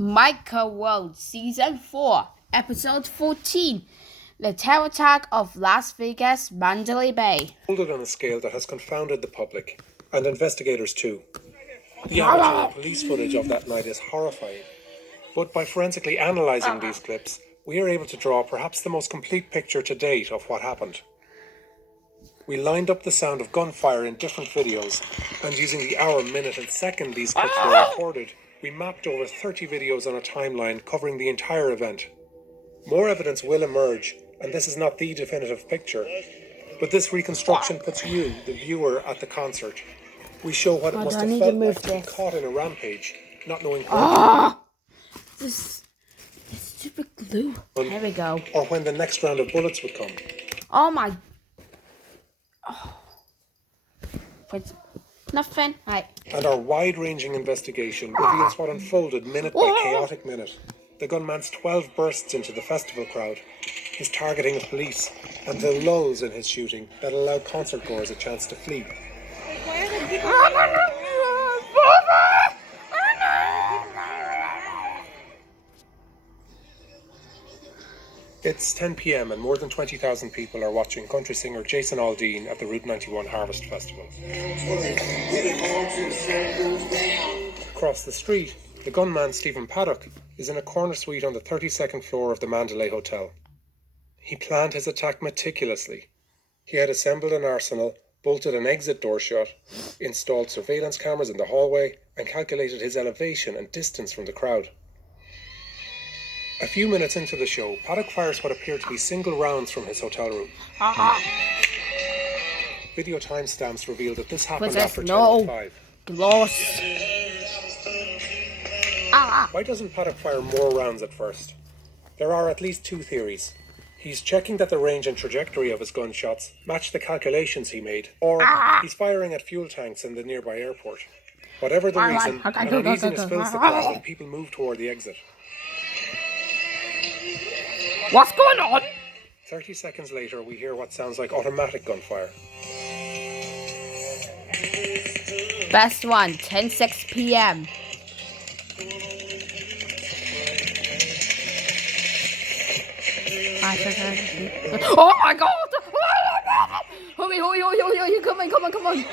Michael World Season 4, Episode 14, The Terror Attack of Las Vegas, Mandalay Bay. Unfolded on a scale that has confounded the public, and investigators too. The amateur and police footage of that night is horrifying, but by forensically analysing these clips, we are able to draw perhaps the most complete picture to date of what happened. We lined up the sound of gunfire in different videos, and using the hour, minute and second these clips were recorded, we mapped over 30 videos on a timeline covering the entire event. More evidence will emerge, and this is not the definitive picture, but this reconstruction puts you, the viewer, at the concert. We show what it must have felt like to be caught in a rampage, not knowing where This stupid glue. There we go. or when the next round of bullets would come. Oh my. Oh. Wait. Nothing. Right. And our wide-ranging investigation reveals what unfolded minute by chaotic minute. The gunman's 12 bursts into the festival crowd, his targeting of police, and the lulls in his shooting that allowed concert-goers a chance to flee. It's 10 p.m. and more than 20,000 people are watching country singer Jason Aldean at the Route 91 Harvest Festival. Across the street, the gunman Stephen Paddock is in a corner suite on the 32nd floor of the Mandalay Hotel. He planned his attack meticulously. He had assembled an arsenal, bolted an exit door shut, installed surveillance cameras in the hallway, and calculated his elevation and distance from the crowd. A few minutes into the show, Paddock fires what appear to be single rounds from his hotel room. Video timestamps reveal that this happened after 10:05. Lost. Why doesn't Paddock fire more rounds at first? There are at least two theories. He's checking that the range and trajectory of his gunshots match the calculations he made, or he's firing at fuel tanks in the nearby airport. Whatever the reason, an uneasiness fills the crowd and people move toward the exit. What's going on? 30 seconds later, we hear what sounds like automatic gunfire. Best one, 10:06 p.m. Oh my god! Hurry, come on.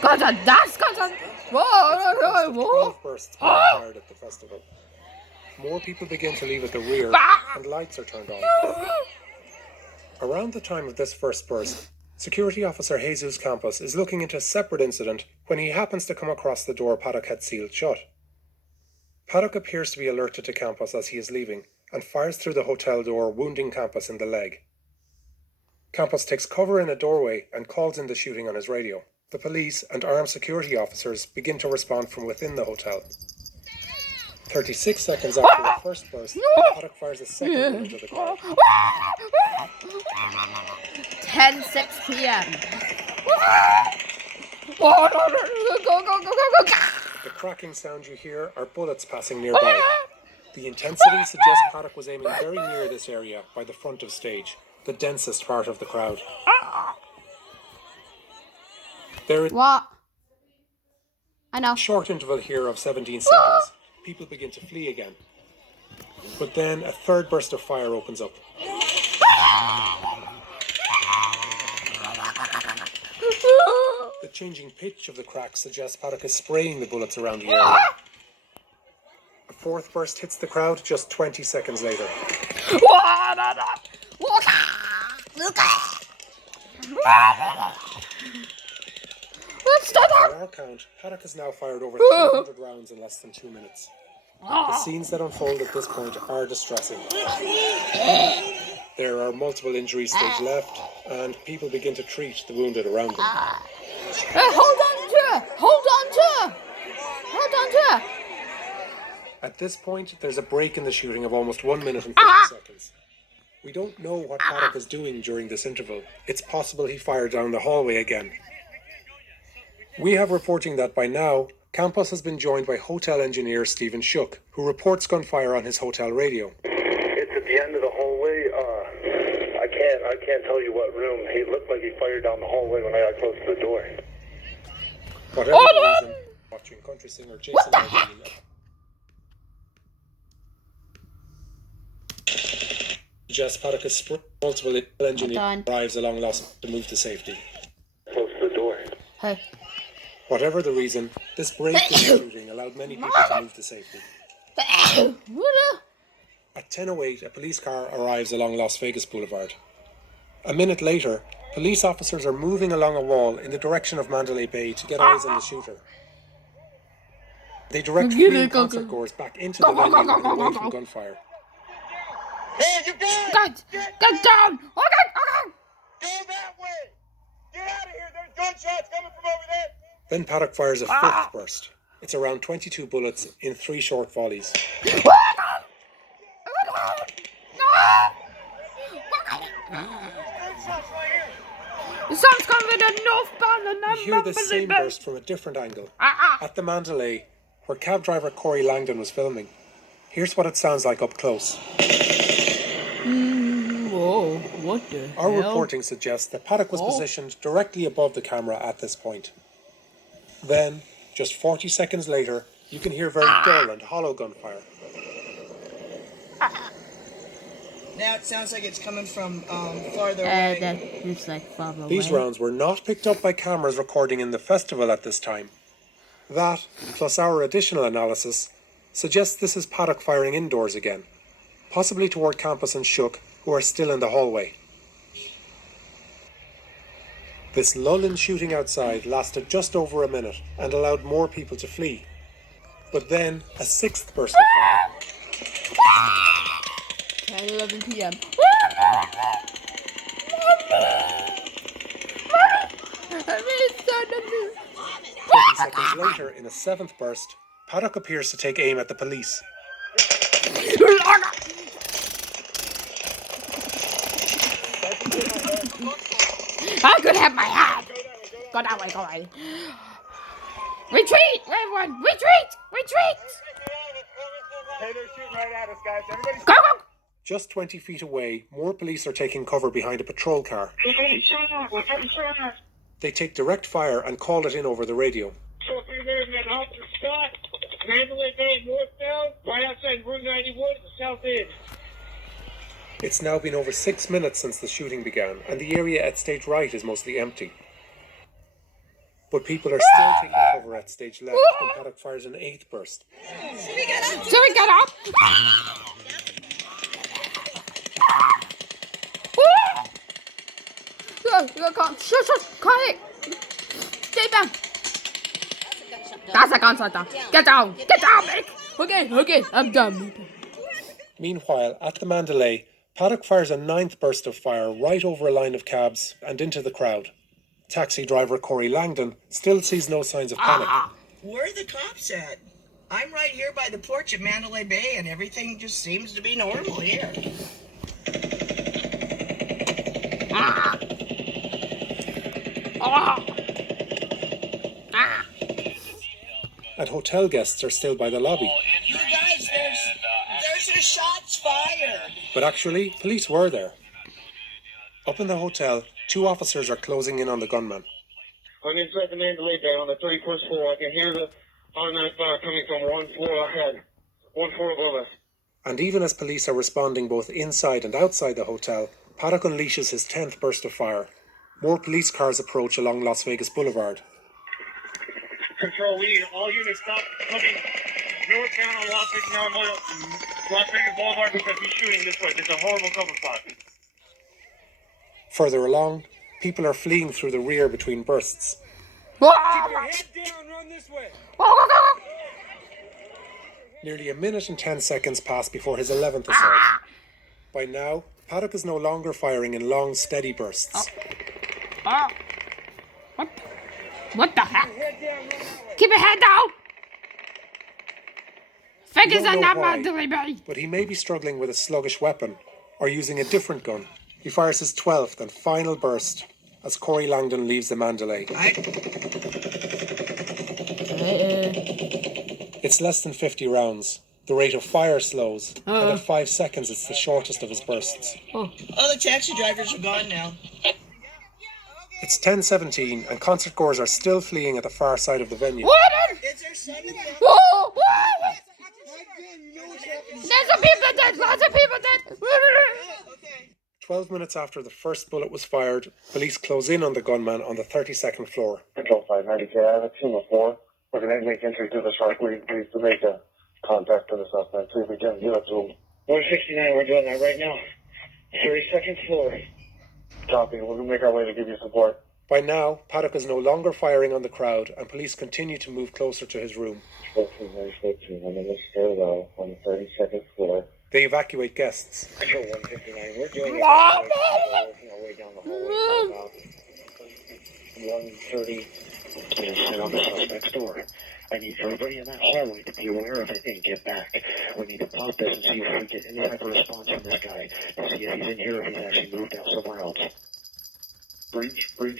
Got a dash, Whoa. 12 bursts are fired at the festival. More people begin to leave at the rear, and lights are turned on. Around the time of this first burst, security officer Jesus Campos is looking into a separate incident when he happens to come across the door Paddock had sealed shut. Paddock appears to be alerted to Campos as he is leaving, and fires through the hotel door, wounding Campos in the leg. Campos takes cover in a doorway and calls in the shooting on his radio. The police and armed security officers begin to respond from within the hotel. 36 seconds after the first burst, Paddock fires a second one into the crowd. 10:06 p.m. The cracking sound you hear are bullets passing nearby. The intensity suggests Paddock was aiming very near this area by the front of stage, the densest part of the crowd. There is a short interval here of 17 seconds. People begin to flee again. But then a third burst of fire opens up. The changing pitch of the cracks suggests Paddock is spraying the bullets around the area. A fourth burst hits the crowd just 20 seconds later. By our count, Paddock has now fired over 300 rounds in less than 2 minutes. The scenes that unfold at this point are distressing. There are multiple injuries stage left, and people begin to treat the wounded around them. Hold on to her! At this point, there's a break in the shooting of almost 1 minute and 50 seconds. We don't know what Paddock is doing during this interval. It's possible he fired down the hallway again. We have reporting that by now, Campos has been joined by hotel engineer Stephen Shook, who reports gunfire on his hotel radio. It's at the end of the hallway. I can't tell you what room. He looked like he fired down the hallway when I got close to the door. Whatever the reason, watching country singer Jason Aldean suggests Paddock is multiple engineer Hold on. arrives along Lost to move to safety. Close to the door. Hey. Whatever the reason, this break-in shooting allowed many people to move to safety. At 10:08, a police car arrives along Las Vegas Boulevard. A minute later, police officers are moving along a wall in the direction of Mandalay Bay to get eyes on the shooter. They direct fleeing concert goers back into the venue and away from gunfire. Hey, you guys! Get down! Okay. Go that way! Get out of here! There's gunshots coming from over there! Then Paddock fires a fifth burst. It's around 22 bullets in 3 short volleys. Gunshots right here! The sun's coming in northbound and We hear the same burst from a different angle. At the Mandalay, where cab driver Corey Langdon was filming. Here's what it sounds like up close. Whoa, what the Our hell? reporting suggests that Paddock was positioned directly above the camera at this point. Then, just 40 seconds later, you can hear very dull and hollow gunfire. Now it sounds like it's coming from farther away. That's like far away. These rounds were not picked up by cameras recording in the festival at this time. That, plus our additional analysis, suggests this is Paddock firing indoors again, possibly toward Campus and Shook, who are still in the hallway. This lull in shooting outside lasted just over a minute and allowed more people to flee. But then, a sixth burst of fire. 11 p.m. 20 seconds later, in a seventh burst, Paddock appears to take aim at the police. I could have my hat. Go that way. Retreat, everyone! Retreat! Hey, they're shooting right at us, guys. Everybody Go! Just 20 feet away, more police are taking cover behind a patrol car. They take direct fire and call it in over the radio. So if you're in that officer spot, Mandalay Bay northbound, right outside Route 91 at the south end. It's now been over 6 minutes since the shooting began, and the area at stage right is mostly empty. But people are still taking cover at stage left when Paddock fires an eighth burst. So we get up. Shush, quiet. Stay back. That's a gunshot. Get down, Mick. Okay, I'm done. Meanwhile, at the Mandalay, Paddock fires a ninth burst of fire right over a line of cabs and into the crowd. Taxi driver Corey Langdon still sees no signs of panic. Where are the cops at? I'm right here by the porch at Mandalay Bay, and everything just seems to be normal here. And hotel guests are still by the lobby. You guys, there's a shots fired. But actually, police were there. Up in the hotel, 2 officers are closing in on the gunman. I'm inside the Mandalay Bay on the 31st floor. I can hear the automatic fire coming from one floor ahead, one floor above us. And even as police are responding both inside and outside the hotel, Paddock unleashes his 10th burst of fire. More police cars approach along Las Vegas Boulevard. Control, we need all units stop coming northbound on Las Vegas Boulevard because he's shooting this way. It's a horrible cover spot. Further along, people are fleeing through the rear between bursts. Keep your head down, run this way. Nearly a minute and 10 seconds pass before his 11th assault. By now, Paddock is no longer firing in long, steady bursts. What the heck? Keep your head down. Figures don't are know not why, Mandalay Bay. But he may be struggling with a sluggish weapon, or using a different gun. He fires his 12th and final burst as Corey Langdon leaves the Mandalay. It's less than 50 rounds. The rate of fire slows, and at 5 seconds it's the shortest of his bursts. All the taxi drivers are gone now. It's 10:17 and concert goers are still fleeing at the far side of the venue. Is there something? Whoa! There's some people dead. Lots of people dead. 12 minutes after the first bullet was fired, police close in on the gunman on the 32nd floor. Control 590K, I have a team of 4. We're going to make entry to the shark. We need to make a contact to the suspect. See if we can get up to him. 169, we're doing that right now. 32nd floor. Copy. We'll make our way to give you support. By now, Paddock is no longer firing on the crowd, and police continue to move closer to his room. 14, I'm in the stairwell on the 32nd floor. They evacuate guests. Control 159, we're doing it. We're working our way down the hallway. About 130. We're sit on the suspect's door. I need everybody in that hallway to be aware of it and get back. We need to pop this and see if we get any type of response from this guy. To see if he's in here or if he's actually moved out somewhere else. Breach. We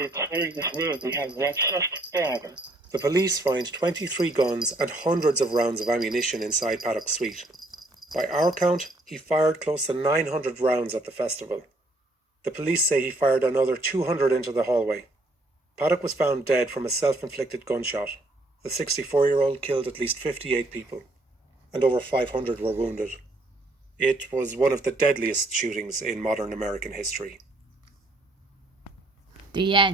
are clearing this room. We have one suspect. The police find 23 guns and hundreds of rounds of ammunition inside Paddock's suite. By our count, he fired close to 900 rounds at the festival. The police say he fired another 200 into the hallway. Paddock was found dead from a self-inflicted gunshot. The 64-year-old killed at least 58 people, and over 500 were wounded. It was one of the deadliest shootings in modern American history. The end.